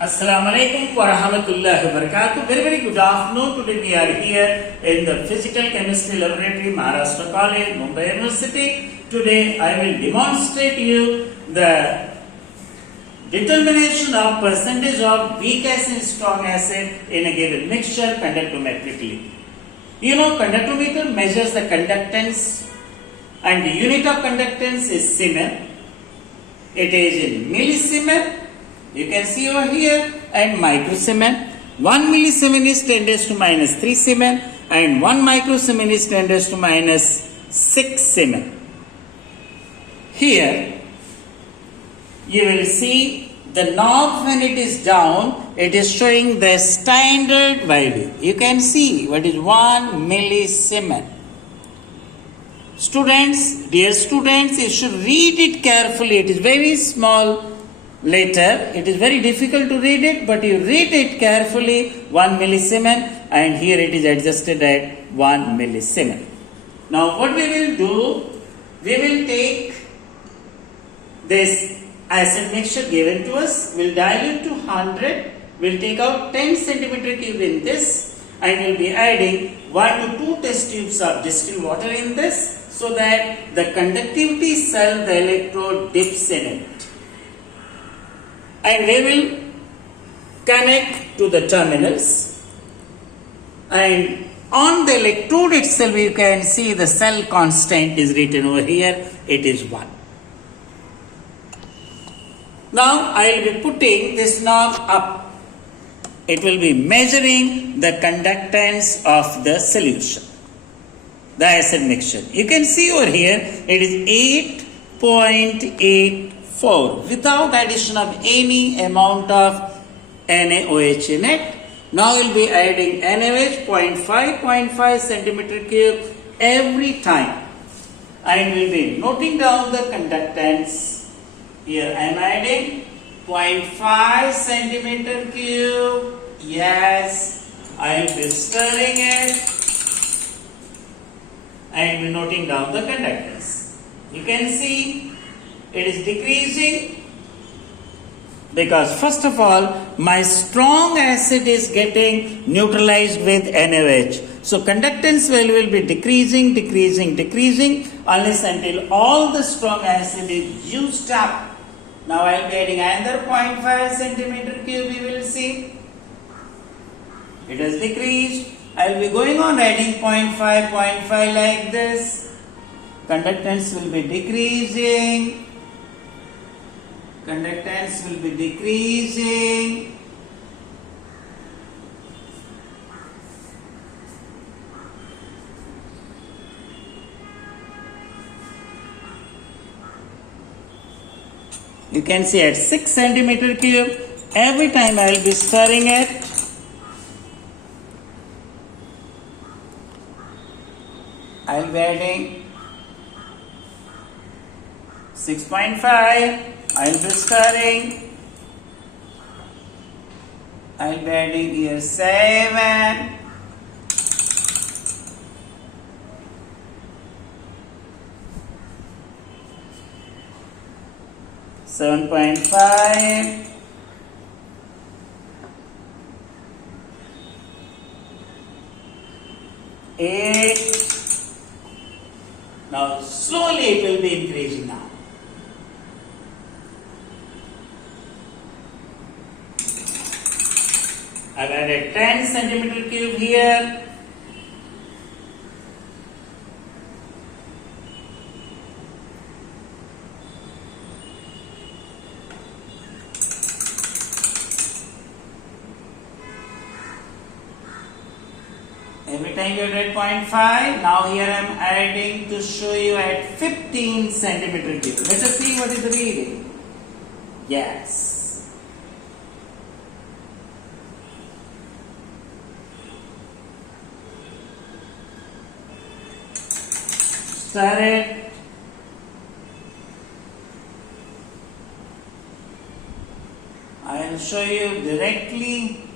Assalamu alaikum wa rahmatullahi wa barakatuh. Very good afternoon. Today we are here in the Physical Chemistry Laboratory, Maharashtra College, Mumbai University. Today I will demonstrate you the determination of percentage of weak acid, strong acid in a given mixture conductometrically. You know, conductometer measures the conductance and the unit of conductance is Chem. It is in millisiemen. You can see over here, and microsiemen. 1 millisiemen is 10 raised to minus 3 siemen, and 1 microsiemen is 10 raised to minus 6 siemen. Here, you will see the knob when it is down, it is showing the standard value. You can see what is 1 millisiemen. Students, dear students, you should read it carefully. It is very small letter. It is very difficult to read it, but you read it carefully. 1 millisiemen, and here it is adjusted at 1 millisiemen. Now what we will do, we will take this acid mixture given to us, we'll dilute to 100, we'll take out 10 centimeter cube in this, and we'll be adding 1 to 2 test tubes of distilled water in this, so that the conductivity cell, the electrode dips in it. And we will connect to the terminals, and on the electrode itself you can see the cell constant is written over here, it is 1. Now I will be putting this knob up. It will be measuring the conductance of the solution, the acid mixture. You can see over here it is 8.84 without addition of any amount of NaOH in it. Now we will be adding NaOH 0.5 centimeter cube every time, and we will be noting down the conductance. Here I am adding 0.5 centimeter cube. Yes, I will be stirring it and be noting down the conductance. You can see it is decreasing because first of all my strong acid is getting neutralized with NaOH. So conductance value will be decreasing unless until all the strong acid is used up. Now I will be adding another 0.5 centimeter cube. You will see it has decreased. I will be going on adding 0.5 like this. Conductance will be decreasing. Conductance will be decreasing. You can see at 6 centimeter cube, every time I will be stirring it. I will be adding 6.5. I will be stirring. I will be adding here 7. .5, 8. Now slowly it will be increasing now. I've added 10 centimeter cube here. Every time you add 0.5, now here I am adding to show you at 15 centimeter cube. Let us see what is the reading. Yes. Stir it. I will show you directly.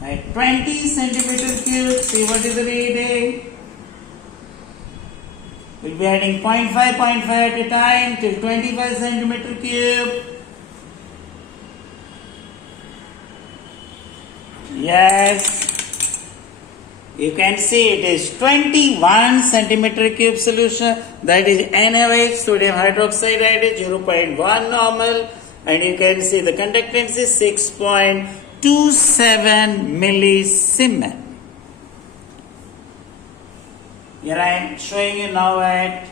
At 20 centimeter cube, see what is the reading. We'll will be adding 0.5 at a time till 25 centimeter cube. Yes. You can see it is 21 centimeter cube solution, that is NaOH, sodium hydroxide added 0.1 normal, and you can see the conductance is 6.27 millisiemen. Here I am showing you now at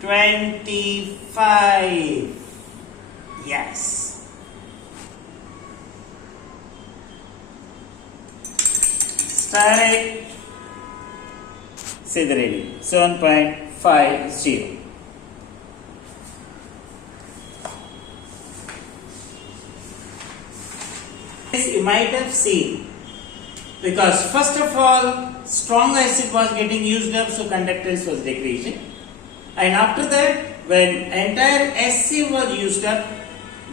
25. Yes. Direct. See the reading 7.50. You might have seen, because first of all strong acid was getting used up, so conductance was decreasing, and after that when entire SC was used up,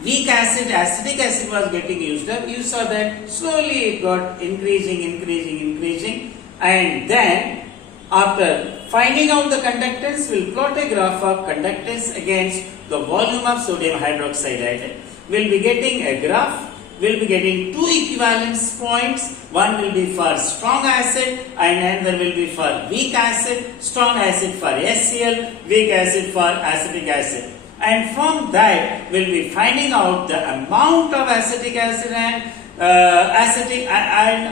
weak acid, acetic acid was getting used up, you saw that slowly it got increasing, and then after finding out the conductance, we'll plot a graph of conductance against the volume of sodium hydroxide added. We'll be getting a graph, we'll be getting two equivalence points, one will be for strong acid and another will be for weak acid, strong acid for HCl, weak acid for acetic acid. And from that we'll be finding out the amount of acetic acid and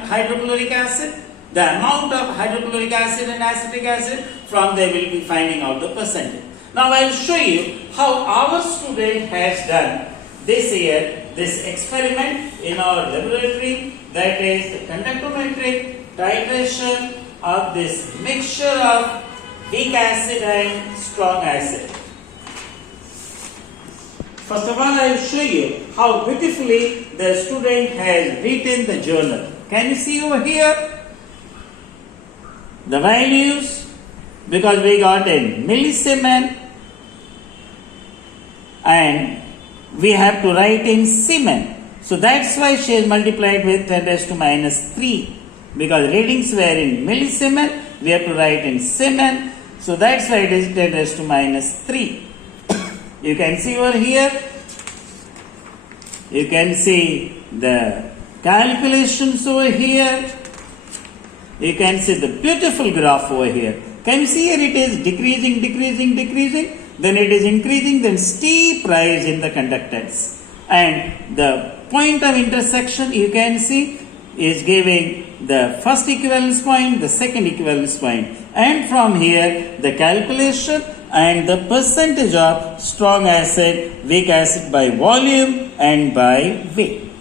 hydrochloric acid, the amount of hydrochloric acid and acetic acid. From there we'll be finding out the percentage. Now I'll show you how our student has done this year this experiment in our laboratory, that is the conductometric titration of this mixture of weak acid and strong acid. First of all, I will show you how beautifully the student has written the journal. Can you see over here the values? Because we got in millisiemen and we have to write in siemen. So that's why she has multiplied with 10 raised to minus 3. Because readings were in millisiemen, we have to write in siemen. So that's why it is 10 raised to minus 3. You can see over here, you can see the calculations over here, you can see the beautiful graph over here. Can you see here it is decreasing, then it is increasing, then steep rise in the conductance. And the point of intersection you can see is giving the first equivalence point, the second equivalence point. And from here the calculation and the percentage of strong acid, weak acid by volume and by weight.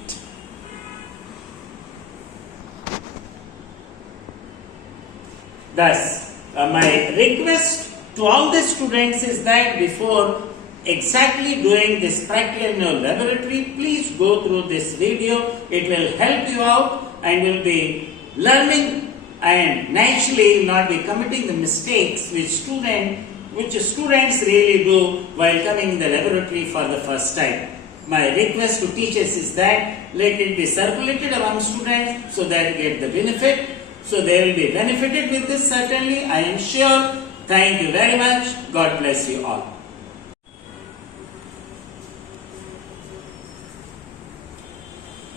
Thus, my request to all the students is that before exactly doing this practical in your laboratory, please go through this video. It will help you out and you will be learning and naturally not be committing the mistakes which students really do while coming in the laboratory for the first time. My request to teachers is that let it be circulated among students so that they get the benefit. So they will be benefited with this certainly, I am sure. Thank you very much. God bless you all.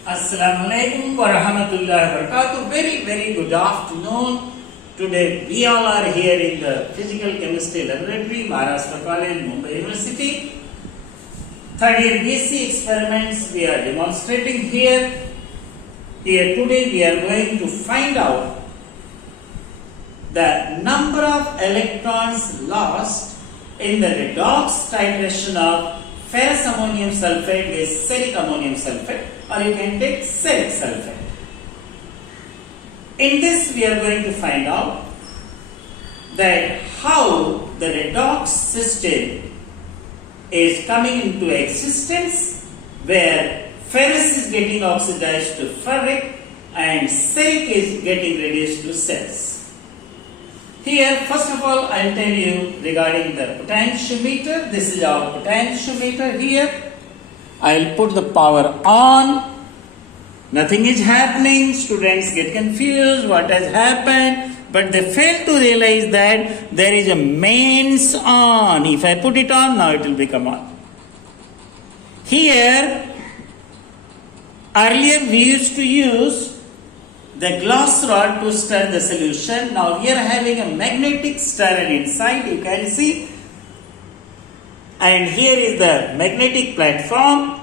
Assalamu alaikum wa rahmatullahi wa barakatuh. Very good afternoon. Today we all are here in the Physical Chemistry Laboratory, Maharashtra College, Mumbai University. Third year BSc experiments we are demonstrating here. Here today we are going to find out the number of electrons lost in the redox titration of ferrous ammonium sulfate with steric ammonium sulfate, or you can take steric sulfate. In this we are going to find out that how the redox system is coming into existence, where ferrous is getting oxidized to ferric and steric is getting reduced to Cs. Here, first of all, I will tell you regarding the potentiometer. This is our potentiometer here. I will put the power on. Nothing is happening. Students get confused. What has happened? but they fail to realize that there is a mains on. If I put it on, now it will become on. Here, earlier we used to use the glass rod to stir the solution. Now we are having a magnetic stirrer inside, you can see. And here is the magnetic platform.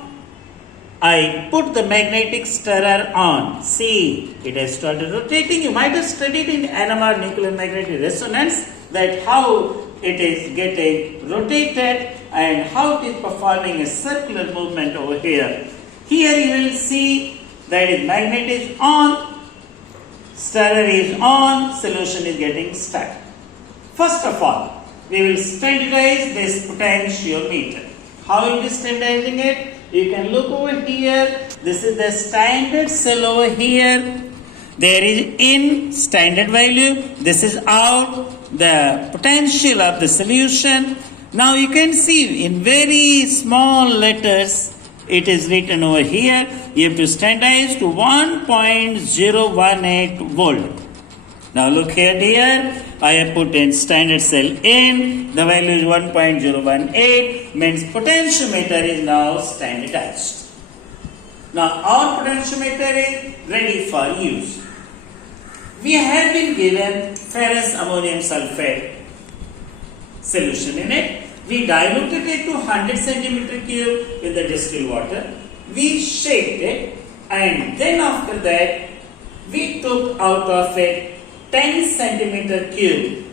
I put the magnetic stirrer on. See, it has started rotating. You might have studied in Ahamad nuclear magnetic resonance that how it is getting rotated and how it is performing a circular movement over here. Here you will see that is magnet is on, stirrer is on, solution is getting stirred. First of all, we will standardize this potentiometer. How will we standardizing it? You can look over here. This is the standard cell over here. There is in standard value. This is out the potential of the solution. Now you can see in very small letters it is written over here. You have to standardize to 1.018 volt. Now look here dear. I have put in standard cell in, the value is 1.018, means potentiometer is now standardized. Now our potentiometer is ready for use. We have been given ferrous ammonium sulfate solution in it. We diluted it to 100 centimeter cube with the distilled water. We shaked it and then after that we took out of it 10 centimeter cube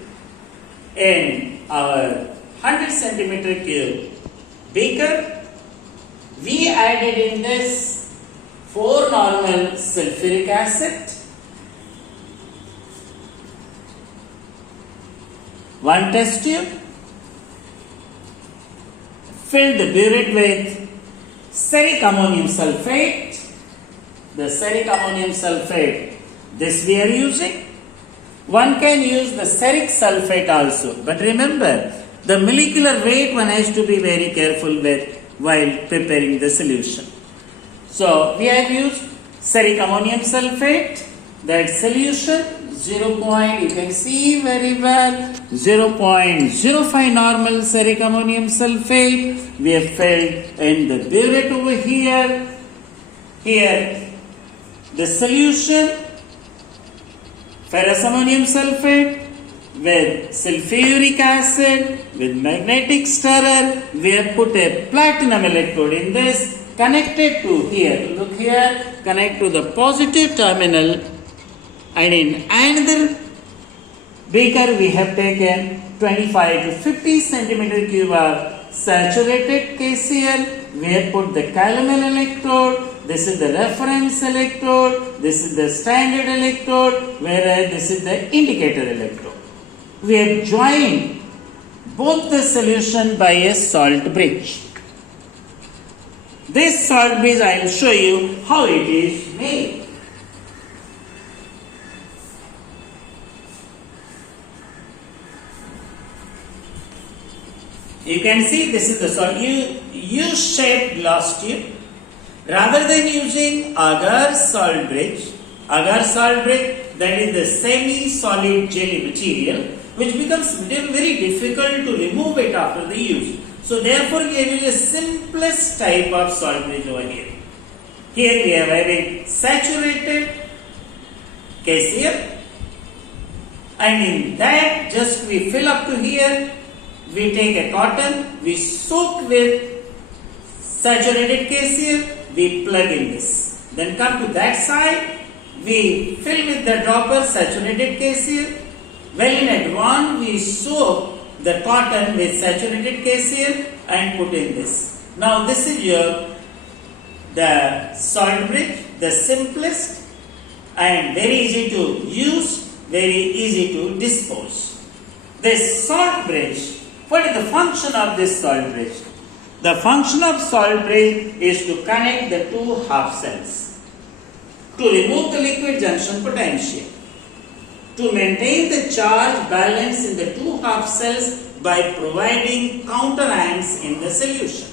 in our 100 centimeter cube beaker. We added in this 4 normal sulfuric acid, 1 test tube, filled the burette with ceric ammonium sulfate. The ceric ammonium sulfate, this we are using. One can use the ceric sulfate also, but remember the molecular weight one has to be very careful with while preparing the solution. So we have used ceric ammonium sulfate, that solution 0. You can see very well 0.05 normal ceric ammonium sulfate. We have filled in the burette over here. Here the solution ferrous ammonium sulfate with sulfuric acid with magnetic stirrer. We have put a platinum electrode in this, connected to here. Look here, connect to the positive terminal, and in another beaker we have taken 25 to 50 centimeter cube of saturated KCl. We have put the calomel electrode. This is the reference electrode, this is the standard electrode, whereas this is the indicator electrode. We have joined both the solution by a salt bridge. This salt bridge I will show you how it is made. You can see this is the salt. U-shaped glass tube. Rather than using agar salt bridge, that is the semi-solid jelly material, which becomes very difficult to remove it after the use. So therefore we have used the simplest type of salt bridge over here. Here we have having saturated KCl, and in that just we fill up to here. We take a cotton, we soak with saturated KCl, we plug in this. Then come to that side, we fill with the dropper saturated KCl. Well in advance, we soak the cotton with saturated KCl and put in this. Now this is the salt bridge, the simplest and very easy to use, very easy to dispose. This salt bridge, what is the function of this salt bridge? The function of salt bridge is to connect the two half cells, to remove the liquid junction potential, to maintain the charge balance in the two half cells by providing counterants in the solution.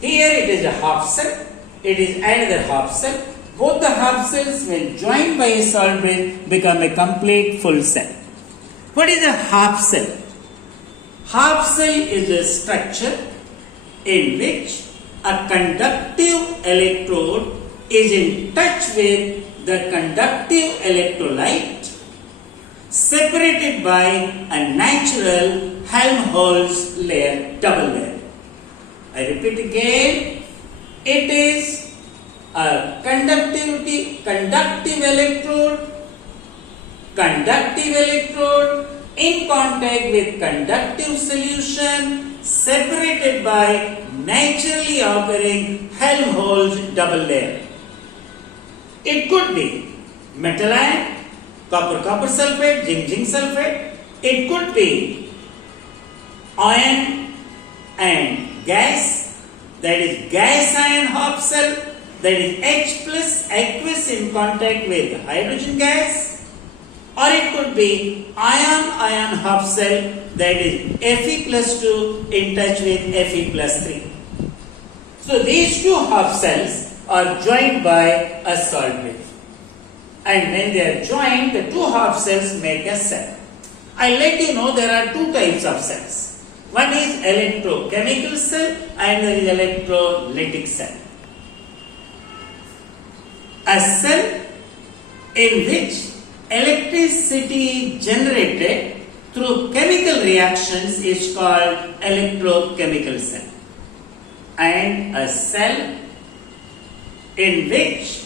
Here it is a half cell, it is another half cell. both the half cells when joined by a salt bridge become a complete full cell. What is a half cell? Half cell is a structure in which a conductive electrode is in touch with the conductive electrolyte separated by a natural Helmholtz layer, double layer. I repeat again, it is a conductive electrode in contact with conductive solution separated by naturally occurring Helmholtz double layer. It could be metal ion, copper sulfate, zinc sulfate. It could be ion and gas, that is gas ion half cell, that is H plus aqueous in contact with hydrogen gas, or it could be ion half cell, that is Fe plus 2 in touch with Fe plus 3. So these two half cells are joined by a salt bridge, and when they are joined, the two half cells make a cell. I'll let you know there are two types of cells. One is electrochemical cell and there is electrolytic cell. A cell in which electricity generated through chemical reactions is called electrochemical cell, and a cell in which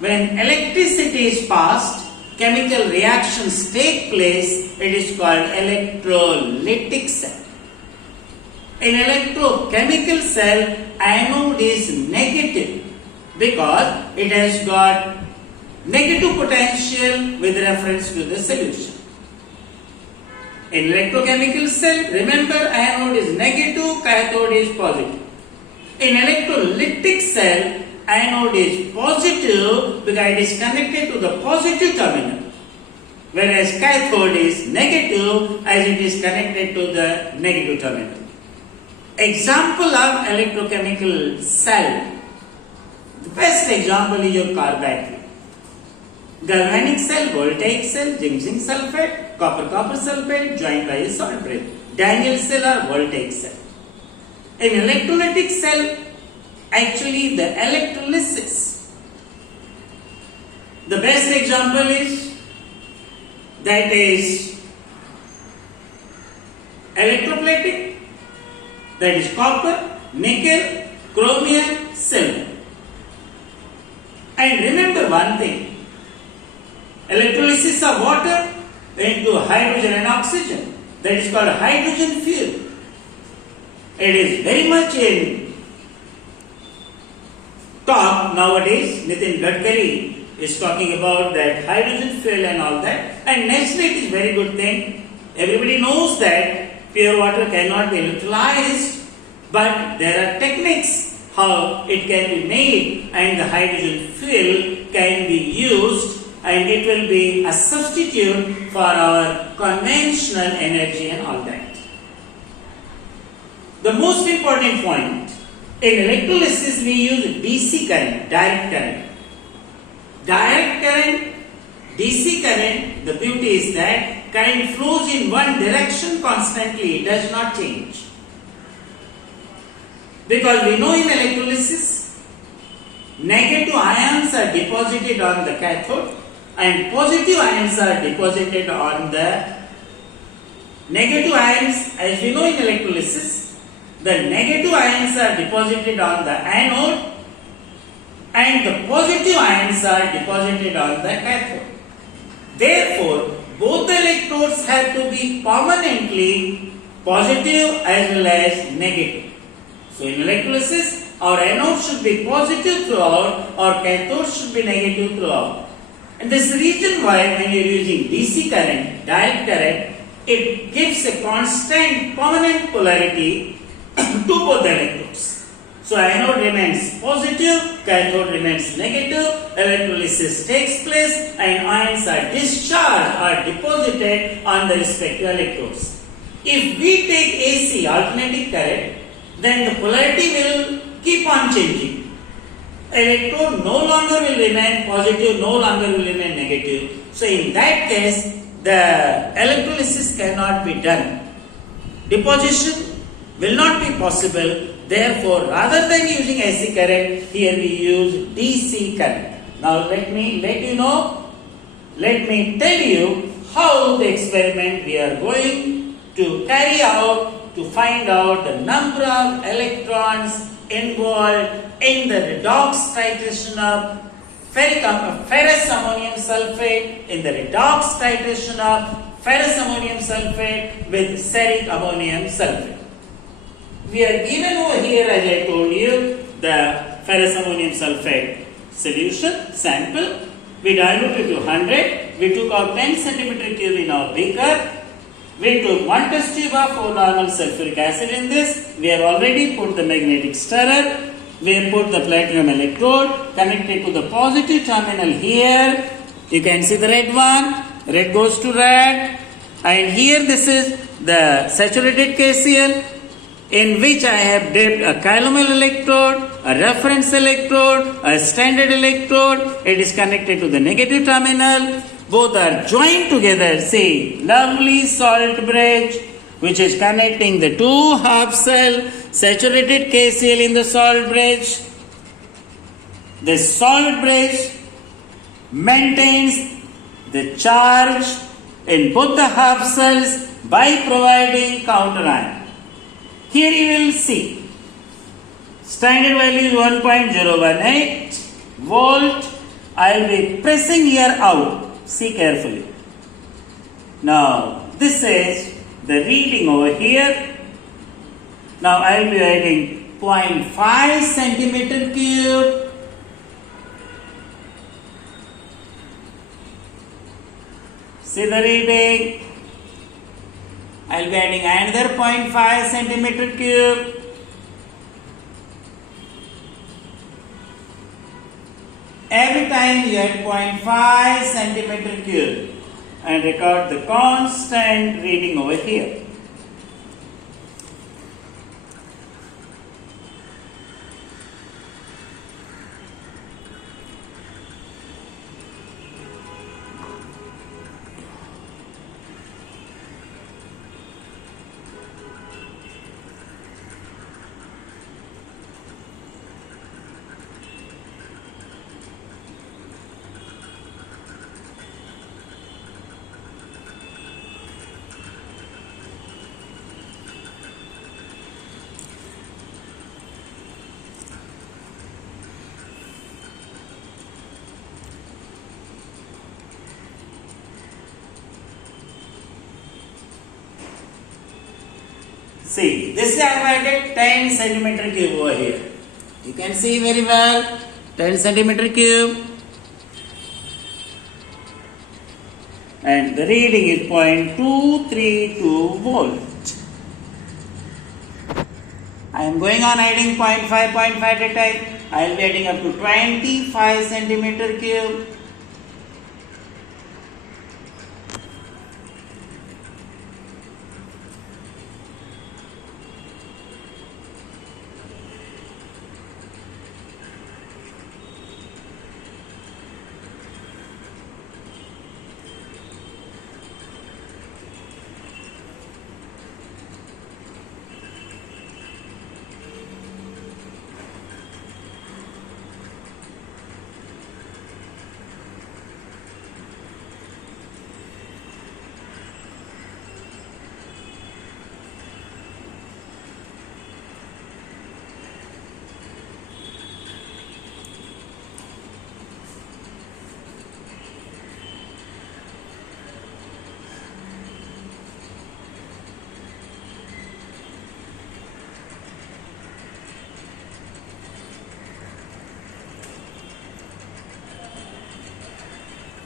when electricity is passed, chemical reactions take place, it is called electrolytic cell. In electrochemical cell, anode is negative because it has got negative potential with reference to the solution. In electrochemical cell, remember anode is negative, cathode is positive. In electrolytic cell, anode is positive because it is connected to the positive terminal, whereas cathode is negative as it is connected to the negative terminal. Example of electrochemical cell. The best example is your car battery. Galvanic cell, voltaic cell, zinc sulfate, copper sulfate joined by a salt bridge. Daniel cell or voltaic cell. In electrolytic cell, actually the electrolysis. The best example is that is electroplating, that is copper, nickel, chromium, silver. And remember one thing, electrolysis of water into hydrogen and oxygen, that is called hydrogen fuel. It is very much in talk nowadays. Nitin Gadkari is talking about that hydrogen fuel and all that, and naturally it is very good thing. Everybody knows that pure water cannot be electrolyzed, but there are techniques how it can be made and the hydrogen fuel can be used and it will be a substitute for our conventional energy and all that. The most important point, in electrolysis we use DC current, direct current. Direct current, DC current, the beauty is that current flows in one direction constantly, it does not change. Because we know in electrolysis, negative ions are deposited on the cathode and positive ions are deposited on the negative ions. As we know in electrolysis, the negative ions are deposited on the anode and the positive ions are deposited on the cathode. Therefore, both the electrodes have to be permanently positive as well as negative. So in electrolysis, our anode should be positive throughout, our cathode should be negative throughout. And this is the reason why when you are using DC current, direct current, it gives a constant permanent polarity to both the electrodes. So anode remains positive, cathode remains negative, electrolysis takes place and ions are discharged or deposited on the respective electrodes. If we take AC, alternating current, then the polarity will keep on changing. electrode no longer will remain positive, no longer will remain negative. So in that case, the electrolysis cannot be done. Deposition will not be possible. Therefore, rather than using AC current, here we use DC current. Now let me tell you how the experiment we are going to carry out to find out the number of electrons involved in the redox titration of ferrous ammonium sulfate, in the redox titration of ferrous ammonium sulfate with ferric ammonium sulfate. We are given over here, as I told you, the ferrous ammonium sulfate solution sample. We diluted to 100. We took out 10 centimeter cube in our beaker. We took 1 test tube of 4 normal sulfuric acid in this. We have already put the magnetic stirrer. We have put the platinum electrode connected to the positive terminal here. You can see the red one. Red goes to red. And here this is the saturated KCl, in which I have dipped a calomel electrode, a reference electrode, a standard electrode. It is connected to the negative terminal. Both are joined together. See, lovely salt bridge which is connecting the two half cell, saturated KCl in the salt bridge. The salt bridge maintains the charge in both the half cells by providing counter ion. Here you will see standard value is 1.018 volt. I will be pressing here out. See carefully. Now this is the reading over here. Now I will be writing 0.5 centimeter cube. See the reading. I will be adding another 0.5 centimeter cube. Every time you add 0.5 centimeter cube and record the constant reading over here. See, this is I have added 10 centimeter cube over here. You can see very well, 10 centimeter cube. And the reading is 0.232 volt. I am going on adding 0.5 at a time. I will be adding up to 25 centimeter cube.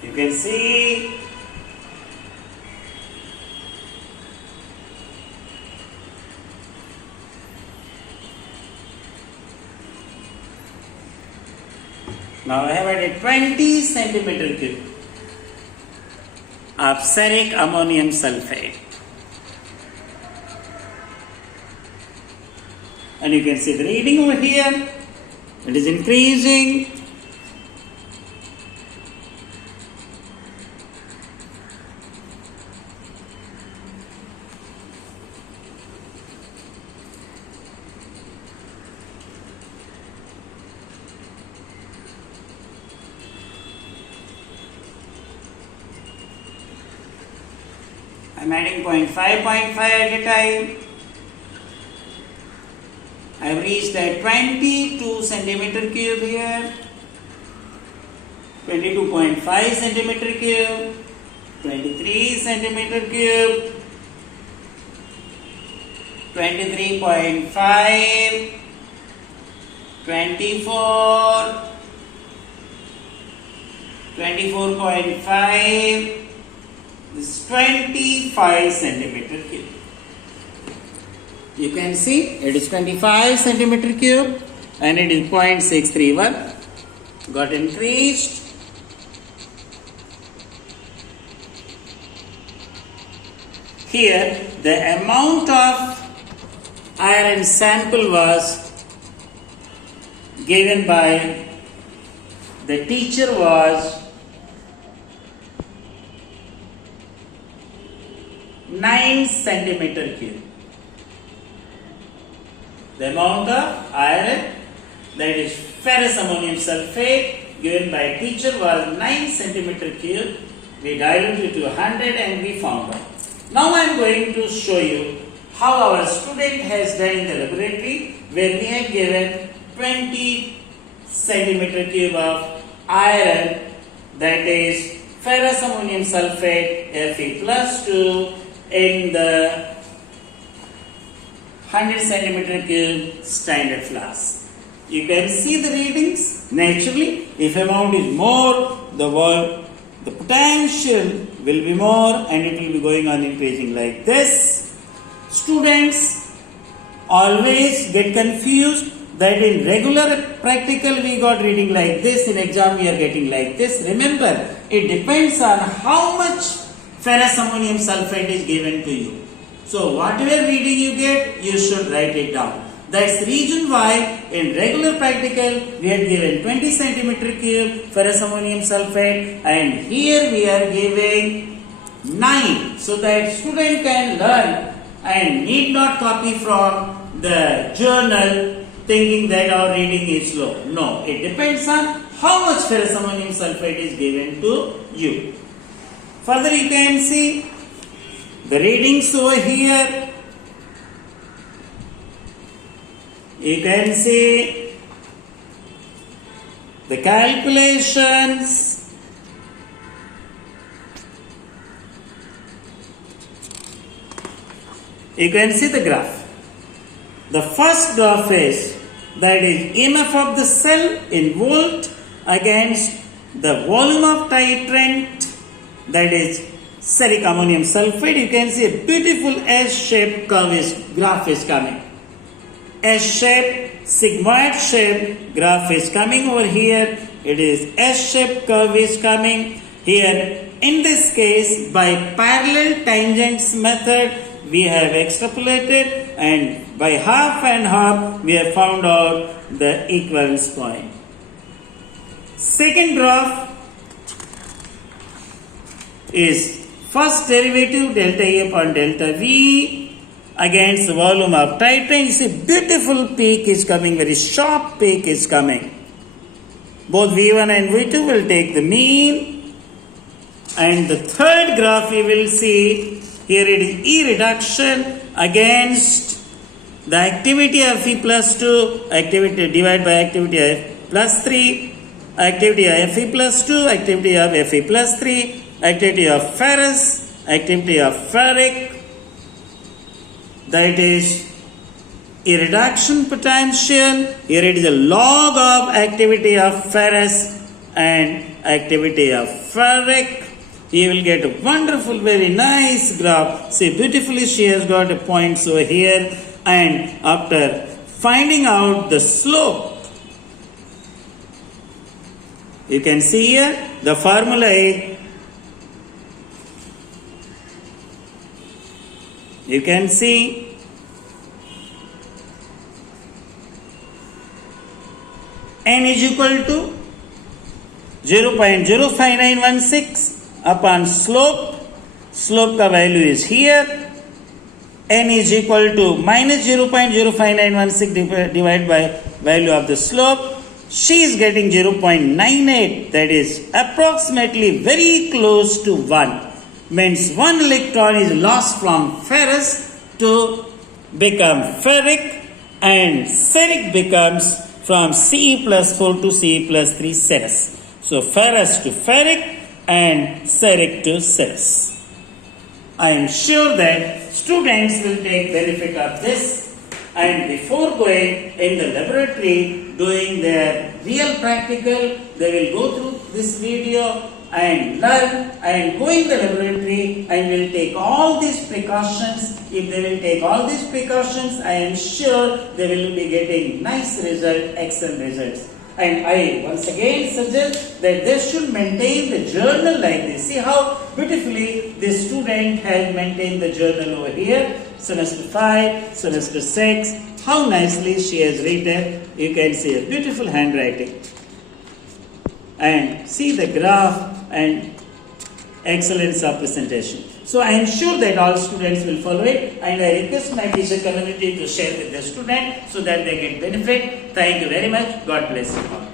You can see now I have added 20 centimeter cube of ferric ammonium sulfate, and you can see the reading over here It is increasing. I am adding 0.5 at a time. I have reached at 22 centimeter cube here, 22.5 centimeter cube, 23 centimeter cube, 23.5, 24, 24.5, this is 25 centimeter cube. You can see it is 25 centimeter cube and it is 0.631. Got increased. Here the amount of iron sample was given by the teacher was 9 centimeter cube. The amount of iron, that is ferrous ammonium sulfate, given by teacher was 9 centimeter cube. We diluted to 100 and we found out. Now I am going to show you how our student has done in the laboratory, where we have given 20 centimeter cube of iron, that is ferrous ammonium sulfate Fe plus 2 in the 100 centimeter cube standard flask. You can see the readings. Naturally, if amount is more, the potential will be more and it will be going on increasing like this. Students always get confused that in regular practical we got reading like this, in exam we are getting like this. Remember, it depends on how much ferrous ammonium sulfate is given to you. So whatever reading you get, you should write it down. That's the reason why in regular practical we are given 20 centimeter cube ferrous ammonium sulfate and here we are giving 9, so that student can learn and need not copy from the journal thinking that our reading is low. No, it depends on how much ferrous ammonium sulfate is given to you. Further you can see the readings over here. You can see the calculations. You can see the graph. The first graph is, that is EMF of the cell in volt against the volume of titrant, that is salic ammonium sulfate. You can see a beautiful S-shaped graph is coming. S-shaped, sigmoid shaped graph is coming over here. It is S-shaped curve is coming here. In this case, by parallel tangents method, we have extrapolated, and by half and half, we have found out the equivalence point. Second graph is first derivative delta E upon delta V against the volume of titrant. You see beautiful peak is coming, very sharp peak is coming. Both V1 and V2 will take the mean. And the third graph we will see, here it is E reduction against the activity of Fe plus 2, activity divided by activity of plus 3, activity of Fe plus 2, activity of Fe plus 3, activity of ferrous, activity of ferric, that is a reduction potential. Here it is a log of activity of ferrous and activity of ferric. You will get a wonderful, very nice graph. See, beautifully she has got a points over here, and after finding out the slope, you can see here the formula is, you can see n is equal to 0.05916 upon slope. Slope ka value is here. N is equal to minus 0.05916 divided by value of the slope. She is getting 0.98, that is approximately very close to 1. Means 1 electron is lost from ferrous to become ferric, and ferric becomes from Ce plus 4 to Ce plus 3 serous. So ferrous to ferric and ferric to serous. I am sure that students will take benefit of this, and before going in the laboratory doing their real practical, they will go through this video and learn and go in the laboratory and will take all these precautions. If they will take all these precautions, I am sure they will be getting nice result, excellent results. And I once again suggest that they should maintain the journal like this. See how beautifully this student has maintained the journal over here. Semester 5, semester 6. How nicely she has written. You can see a beautiful handwriting. And see the graph and excellence of presentation. So I am sure that all students will follow it, and I request my teacher community to share with the student so that they get benefit. Thank you very much. God bless you all.